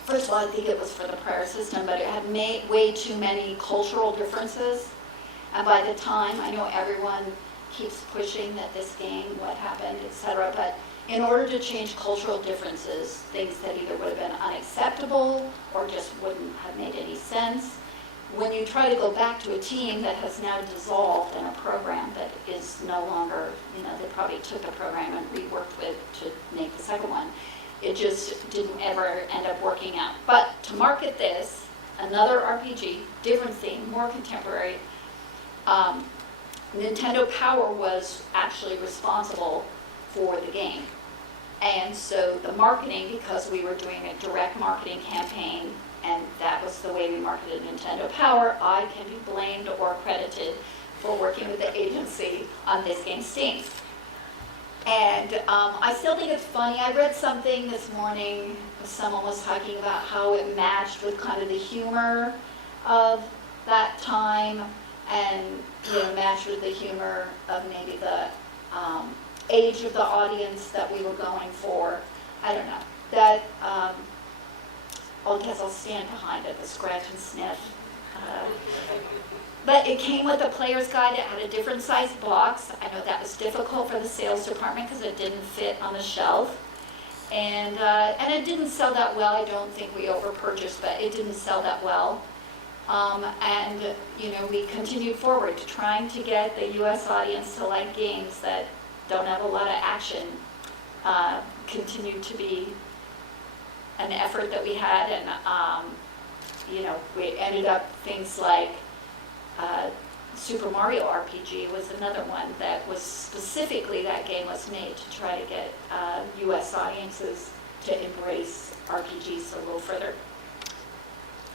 First of all, I think it was for the prior system, but it had way too many cultural differences. And by the time, I know everyone keeps pushing that this game, what happened, etc. But in order to change cultural differences, things that either would have been unacceptable or just wouldn't have made any sense, when you try to go back to a team that has now dissolved in a program that is no longer, they probably took the program and reworked with to make the second one, it just didn't ever end up working out. But to market this, another RPG, different theme, more contemporary, Nintendo Power was actually responsible for the game. And so the marketing, because we were doing a direct marketing campaign, and that was the way we marketed Nintendo Power, I can be blamed or credited for working with the agency on this game's Steam. And I still think it's funny. I read something this morning, someone was talking about how it matched with kind of the humor of that time, and matched with the humor of maybe the age of the audience that we were going for. I don't know. That, I guess I'll stand behind it, the scratch and sniff. But it came with a player's guide. It had a different size box. I know that was difficult for the sales department because it didn't fit on the shelf. And it didn't sell that well. I don't think we over-purchased, but it didn't sell that well. We continued forward to trying to get the U.S. audience to like games that don't have a lot of action. Continued to be an effort that we had, and we ended up things like Super Mario RPG was another one that was specifically, that game was made to try to get U.S. audiences to embrace RPGs a little further.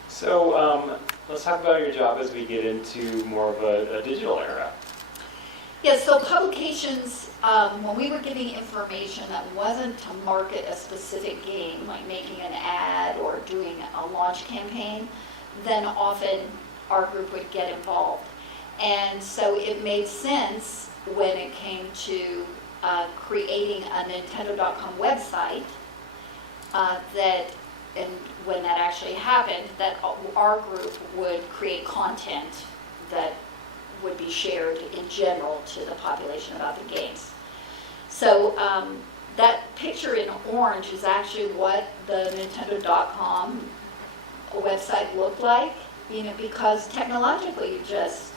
So let's talk about your job as we get into more of a digital era. Yeah, so publications, when we were giving information that wasn't to market a specific game, like making an ad or doing a launch campaign, then often our group would get involved. And so it made sense when it came to creating a Nintendo.com website and when that actually happened, that our group would create content that would be shared in general to the population about the games. So that picture in orange is actually what the Nintendo.com website looked like, because technologically you just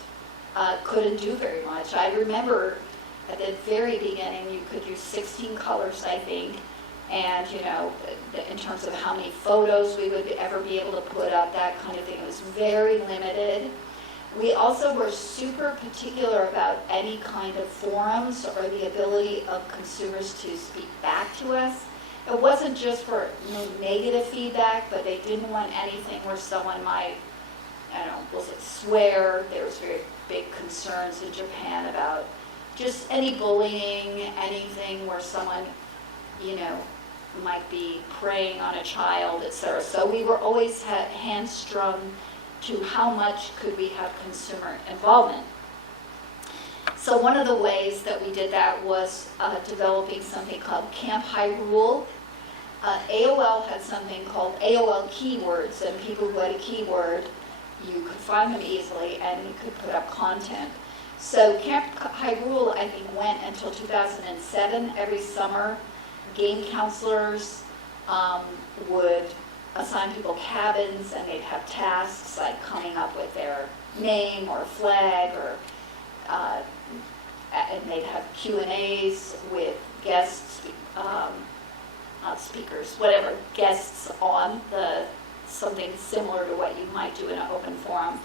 couldn't do very much. I remember at the very beginning you could use 16 colors, I think, and in terms of how many photos we would ever be able to put up, that kind of thing. It was very limited. We also were super particular about any kind of forums or the ability of consumers to speak back to us. It wasn't just for negative feedback, but they didn't want anything where someone might, swear. There was very big concerns in Japan about just any bullying, anything where someone, might be preying on a child, etc. So we were always hamstrung to how much could we have consumer involvement. So one of the ways that we did that was developing something called Camp Hyrule. AOL had something called AOL keywords, and people who had a keyword, you could find them easily and you could put up content. So Camp Hyrule, I think, went until 2007. Every summer, game counselors would assign people cabins, and they'd have tasks like coming up with their name or flag, or and they'd have Q&As with guests, not speakers, whatever, guests on something similar to what you might do in an open forum.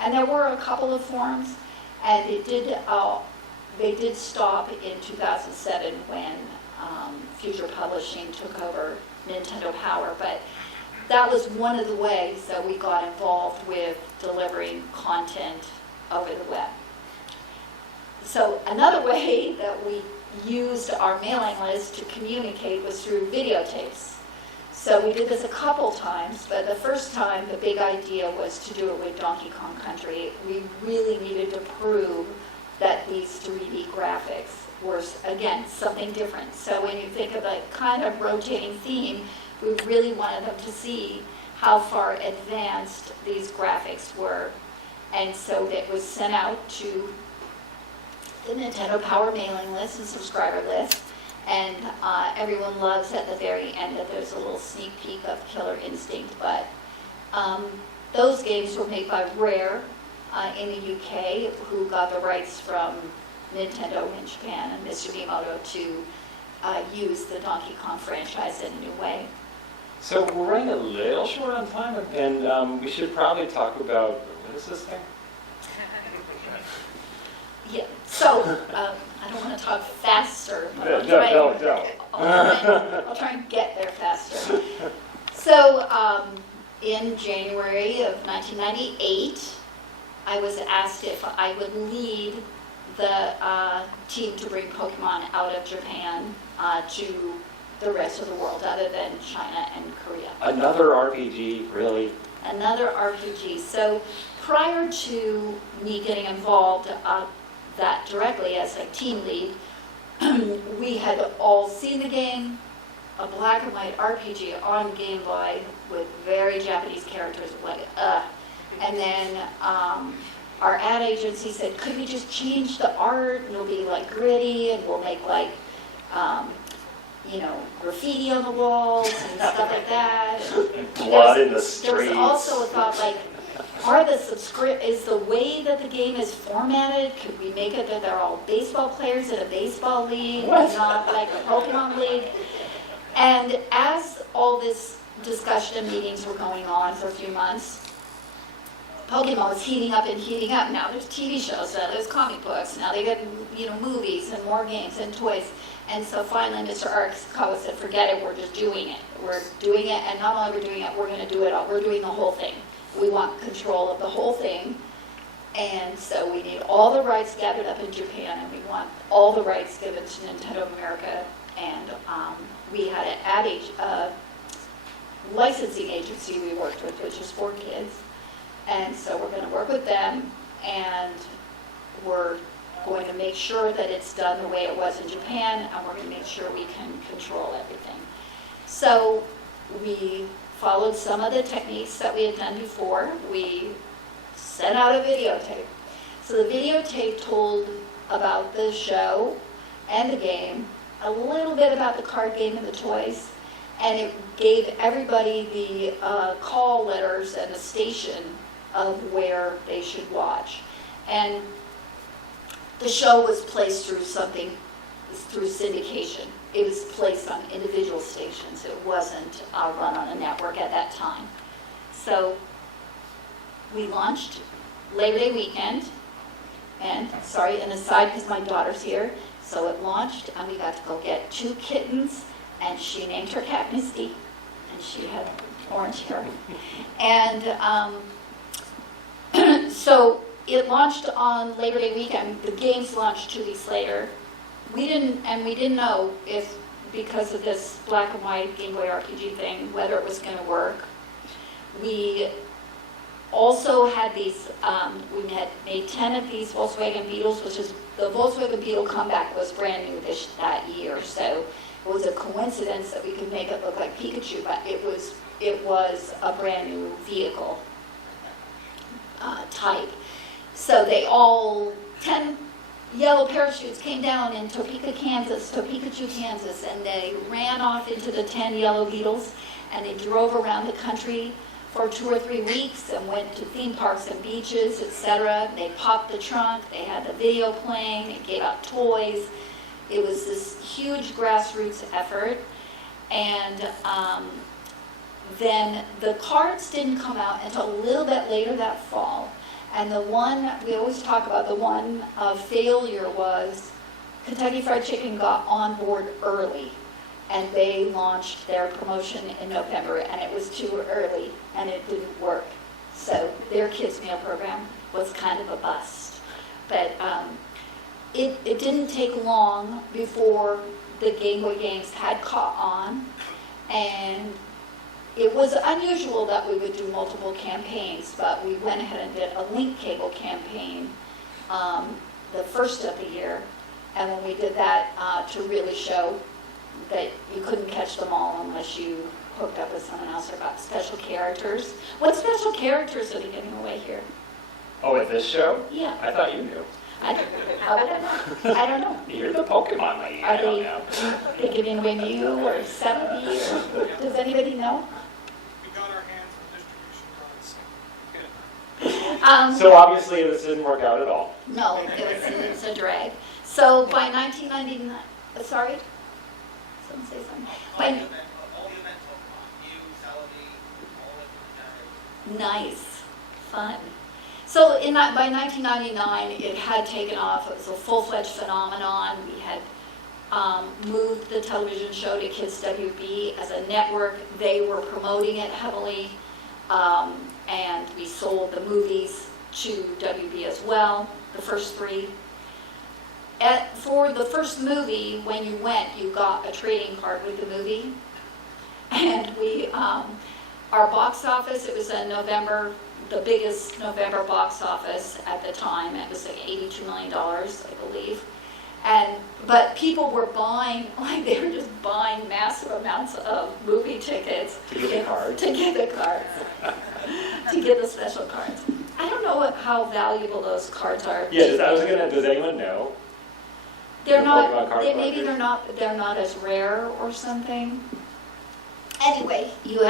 And there were a couple of forums, and they did stop in 2007 when Future Publishing took over Nintendo Power. But that was one of the ways that we got involved with delivering content over the web. So another way that we used our mailing list to communicate was through videotapes. So we did this a couple times, but the first time the big idea was to do it with Donkey Kong Country. We really needed to prove that these 3D graphics were, again, something different. So when you think of a kind of rotating theme, we really wanted them to see how far advanced these graphics were. And so it was sent out to the Nintendo Power mailing list and subscriber list. And everyone loves at the very end that there's a little sneak peek of Killer Instinct. But those games were made by Rare in the UK, who got the rights from Nintendo in Japan and Mr. Miyamoto to use the Donkey Kong franchise in a new way. So we're running a little short on time, and we should probably talk about, what is this thing? Yeah, so I don't want to talk faster, but I'll try and get there faster. So in January of 1998, I was asked if I would lead the team to bring Pokemon out of Japan to the rest of the world, other than China and Korea. Another RPG, really? Another RPG. So prior to me getting involved that directly as a team lead, we had all seen the game, a black and white RPG on Game Boy with very Japanese characters, like, and then our ad agency said, could we just change the art and it'll be like gritty and we'll make like, graffiti on the walls and stuff like that. Blood in the streets. There was also a thought like, is the way that the game is formatted, could we make it that they're all baseball players in a baseball league, not like a Pokemon league? And as all this discussion and meetings were going on for a few months, Pokemon was heating up and heating up. Now there's TV shows, now there's comic books, now they get movies and more games and toys. And so finally Mr. Arakawa said, forget it, we're just doing it. We're doing it, and not only we're doing it, we're going to do it all. We're doing the whole thing. We want control of the whole thing. And so we need all the rights gathered up in Japan, and we want all the rights given to Nintendo America. And we had a licensing agency we worked with, which is 4Kids. And so we're going to work with them, and we're going to make sure that it's done the way it was in Japan, and we're going to make sure we can control everything. So we followed some of the techniques that we had done before. We sent out a videotape. So the videotape told about the show and the game, a little bit about the card game and the toys, and it gave everybody the call letters and the station of where they should watch. And the show was placed through syndication. It was placed on individual stations. It wasn't run on a network at that time. So we launched Labor Day weekend, and sorry, an aside because my daughter's here. So it launched, and we got to go get 2 kittens, and she named her cat Misty, and she had orange hair. And so it launched on Labor Day weekend. The games launched 2 weeks later. We didn't know if, because of this black and white Game Boy RPG thing, whether it was going to work. We also had these, we had made 10 of these Volkswagen Beetles, which is, the Volkswagen Beetle comeback was brand new that year, so it was a coincidence that we could make it look like Pikachu, but it was a brand new vehicle type. So they all, 10 yellow parachutes came down in Topeka, Kansas, and they ran off into the 10 yellow Beetles, and they drove around the country for 2 or 3 weeks and went to theme parks and beaches, etc. They popped the trunk, they had the video playing, they gave out toys. It was this huge grassroots effort. And then the cards didn't come out until a little bit later that fall. And the one, we always talk about, the one failure was Kentucky Fried Chicken got on board early. and they launched their promotion in November, and it was too early, and it didn't work. So their kids' meal program was kind of a bust. But it didn't take long before the Game Boy games had caught on, and it was unusual that we would do multiple campaigns, but we went ahead and did a link cable campaign the first of the year, and when we did that to really show that you couldn't catch them all unless you hooked up with someone else or got special characters. What special characters are they giving away here? Oh, at this show? Yeah. I thought you knew. I don't know. You're the Pokemon lady. Are I don't they, know. they giving away Mew or Cifaldi? Or does anybody know? We got our hands on distribution rights. So obviously this didn't work out at all. No, it's a drag. So by 1999, sorry? Someone say something. All the event Pokemon, Mew, Cifaldi, all of them. Nice, fun. So by 1999, it had taken off. It was a full-fledged phenomenon. We had moved the television show to Kids WB as a network. They were promoting it heavily, and we sold the movies to WB as well, the first three. For the first movie, when you went, you got a trading card with the movie. And our box office, it was in November, the biggest November box office at the time. It was like $82 million, I believe. But people were buying, like they were just buying massive amounts of movie tickets To get the cards. To get the cards, to get the special cards. I don't know how valuable those cards are. Yeah, does anyone know? They're The not. Pokemon card Maybe collectors? they're not as rare or something. Anyway, you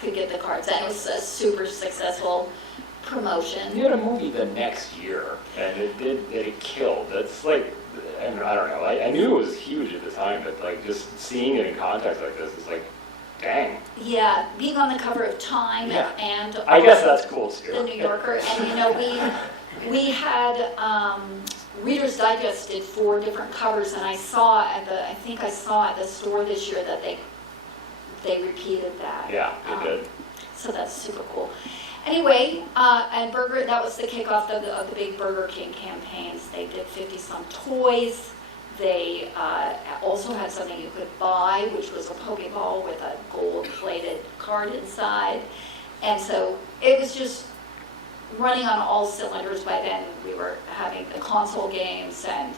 could get the cards, and it was a super successful promotion. You had a movie the next year, and it killed. That's like, and I don't know. I knew it was huge at the time, but like just seeing it in context like this is like, dang. Yeah, being on the cover of Time Yeah. and I guess that's cool too. the New Yorker, and we had Reader's Digest did 4 different covers, and I think I saw at the store this year that they repeated that. Yeah, it did. So that's super cool. Anyway, and that was the kickoff of the big Burger King campaigns. They did 50-some toys. They also had something you could buy, which was a Pokeball with a gold-plated card inside. And so it was just running on all cylinders. By then, we were having the console games and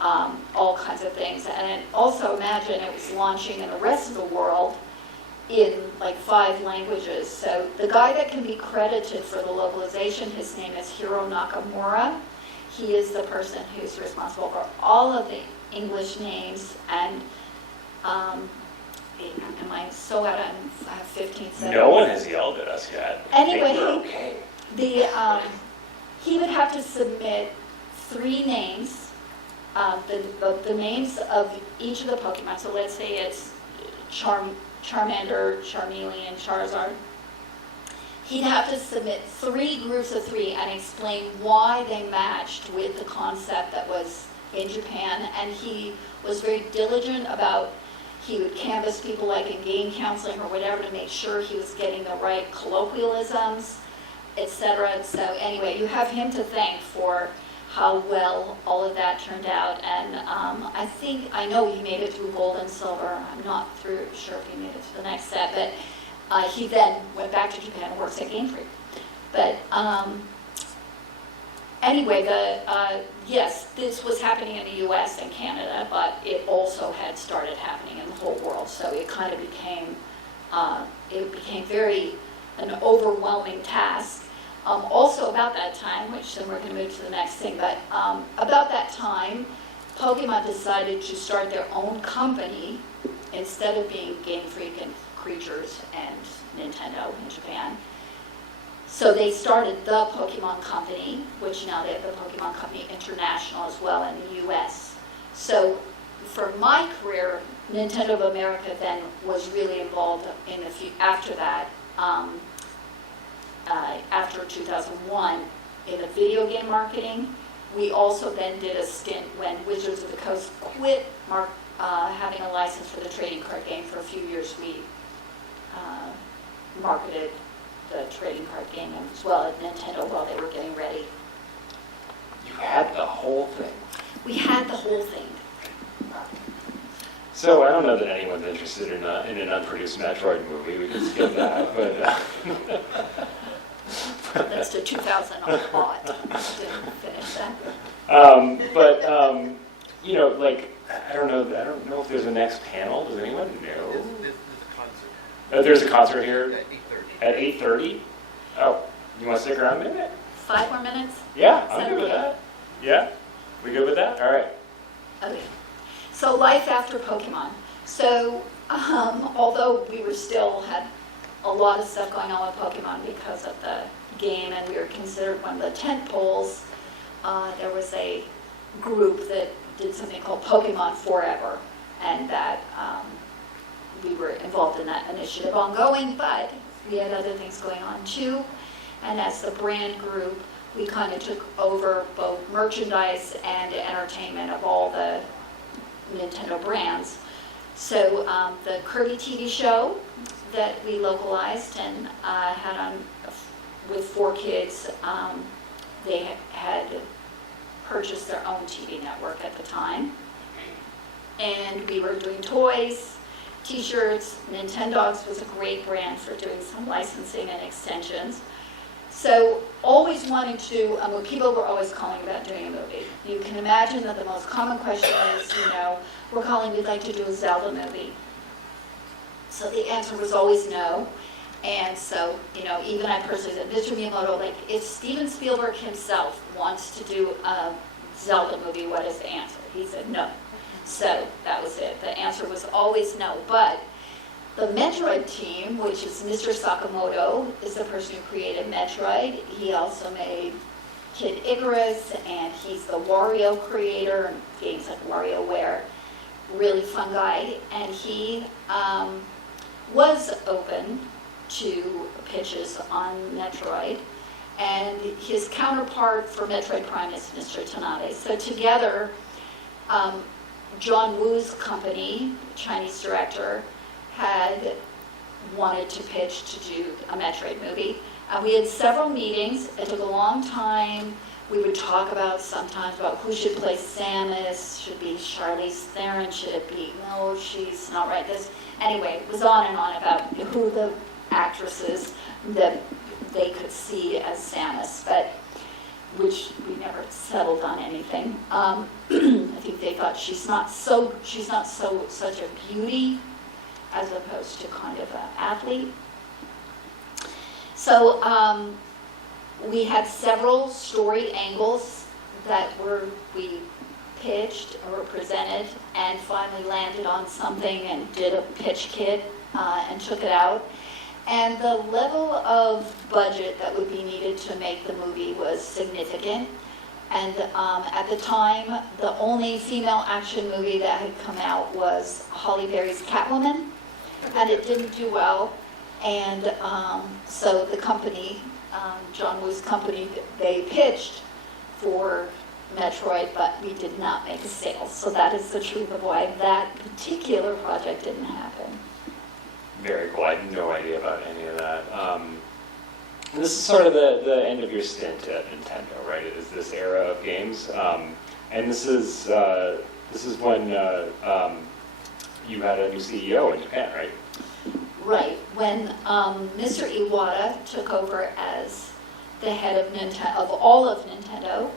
all kinds of things. And also imagine it was launching in the rest of the world in like 5 languages. So the guy that can be credited for the localization, his name is Hiro Nakamura. He is the person who's responsible for all of the English names. And am I so out of 15 seconds? No one has yelled at us yet. Anyway, I think we're okay. He would have to submit 3 names, the names of each of the Pokemon. So let's say it's Charmander, Charmeleon, Charizard. He'd have to submit 3 groups of 3 and explain why they matched with the concept that was in Japan. And he was very diligent about, he would canvass people like in game counseling or whatever to make sure he was getting the right colloquialisms, etc. So anyway, you have him to thank for how well all of that turned out. And I know he made it through Gold and Silver. I'm not sure if he made it to the next set, but he then went back to Japan and works at Game Freak. But anyway, yes, this was happening in the US and Canada, but it also had started happening in the whole world. So it kind of became, very an overwhelming task. Also about that time, which then we're going to move to the next thing, but about that time, Pokemon decided to start their own company instead of being Game Freak and Creatures and Nintendo in Japan. So they started the Pokemon Company, which now they have the Pokemon Company International as well in the US. So for my career, Nintendo of America then was really involved in after that. After 2001 in the video game marketing. We also then did a stint when Wizards of the Coast quit having a license for the trading card game for a few years, we marketed the trading card game as well at Nintendo while they were getting ready. You had the whole thing. We had the whole thing. So I don't know that anyone's interested in an unproduced Metroid movie. We could skip that, but That's the 2000 odd. Didn't finish that. you know, like I don't know if there's a next panel. Does anyone know? There's a concert There's a concert here at 8:30. at 8:30. Oh, you want to stick around a minute? 5 more minutes? Yeah, Is I'm that good with okay? that. Yeah, we good with that? All right. Okay. So life after Pokemon. So although we were still had a lot of stuff going on with Pokemon because of the game, and we were considered one of the tent poles, there was a group that did something called Pokemon Forever, and that we were involved in that initiative ongoing, but we had other things going on too. And as the brand group, we kind of took over both merchandise and entertainment of all the Nintendo brands. So the Kirby TV show that we localized and had on with 4 kids, they had purchased their own TV network at the time. And we were doing toys, t-shirts. Nintendogs was a great brand for doing some licensing and extensions. So always wanting to, people were always calling about doing a movie. You can imagine that the most common question is, we're calling, we'd like to do a Zelda movie. So the answer was always no. And so, even I personally said, Mr. Miyamoto, like, if Steven Spielberg himself wants to do a Zelda movie, what is the answer? He said no. So that was it. The answer was always no. But the Metroid team, which is Mr. Sakamoto, is the person who created Metroid. He also made Kid Icarus, and he's the Wario creator, and games like WarioWare. Really fun guy. And he was open to pitches on Metroid. And his counterpart for Metroid Prime is Mr. Tanabe. So together, John Woo's company, Chinese director, had wanted to pitch to do a Metroid movie. We had several meetings. It took a long time. We would talk sometimes about who should play Samus. Should it be Charlize Theron? Should it be, no, she's not right. Anyway, it was on and on about who the actresses that they could see as Samus, but which we never settled on anything. I think they thought she's not such a beauty as opposed to kind of an athlete. So we had several story angles that we pitched or presented, and finally landed on something and did a pitch kit and took it out. And the level of budget that would be needed to make the movie was significant. And at the time, the only female action movie that had come out was Halle Berry's Catwoman, and it didn't do well. And so the company, John Woo's company, they pitched for Metroid, but we did not make a sale. So that is the truth of why that particular project didn't happen. Very cool. I had no idea about any of that. This is sort of the end of your stint at Nintendo, right? It is this era of games, and this is when you had a new CEO in Japan, right? Right. When Mr. Iwata took over as the head of all of Nintendo,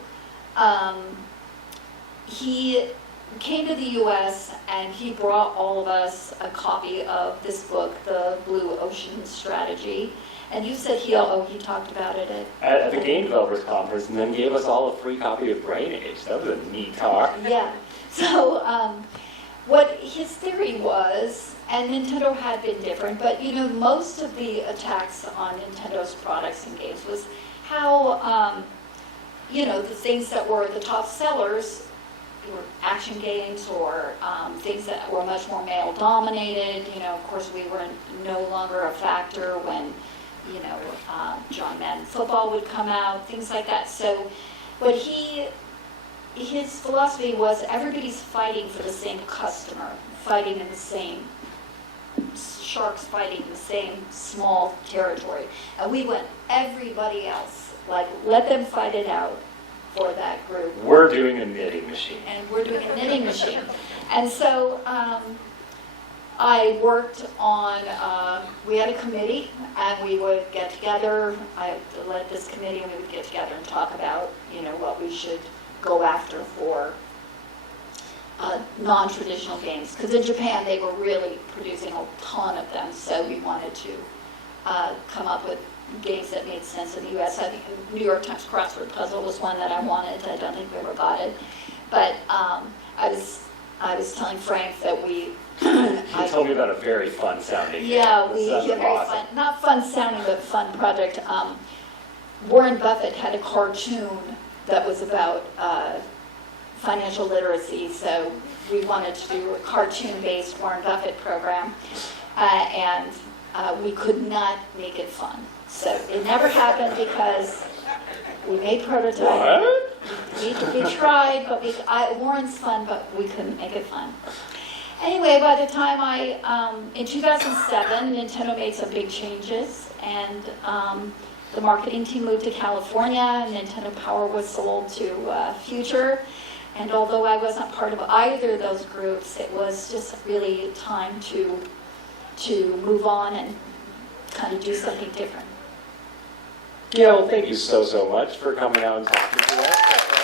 he came to the U.S. and he brought all of us a copy of this book, The Blue Ocean Strategy. And you said he talked about it At the Game Developers Conference, and then gave us all a free copy of Brain Age. That was a neat talk. Yeah. So what his theory was, and Nintendo had been different, but most of the attacks on Nintendo's products and games was how the things that were the top sellers were action games or things that were much more male dominated. Of course, we were no longer a factor when John Madden football would come out, things like that. So what he his philosophy was everybody's fighting for the same customer, fighting in the same, sharks fighting in the same small territory. And we want everybody else, like, let them fight it out for that group. We're doing a knitting machine. And we're doing a knitting machine. And so I worked on, we had a committee, and we would get together. I led this committee, and we would get together and talk about, you know, what we should go after for non-traditional games. Because in Japan, they were really producing a ton of them, so we wanted to come up with games that made sense in the U.S. I think the New York Times crossword puzzle was one that I wanted. I don't think we ever got it. But I was telling Frank that we... He told me about a very fun sounding game. Yeah, we That had a sounded very awesome. fun, not fun sounding, but fun project. Warren Buffett had a cartoon that was about financial literacy, so we wanted to do a cartoon-based Warren Buffett program, and we could not make it fun. So it never happened because we made prototypes. What? We tried, but Warren's fun, but we couldn't make it fun. Anyway, by the time in 2007, Nintendo made some big changes, and the marketing team moved to California, and Nintendo Power was sold to Future. And although I wasn't part of either of those groups, it was just really time to move on and kind of do something different. Gail, thank you so much for coming out and talking to us.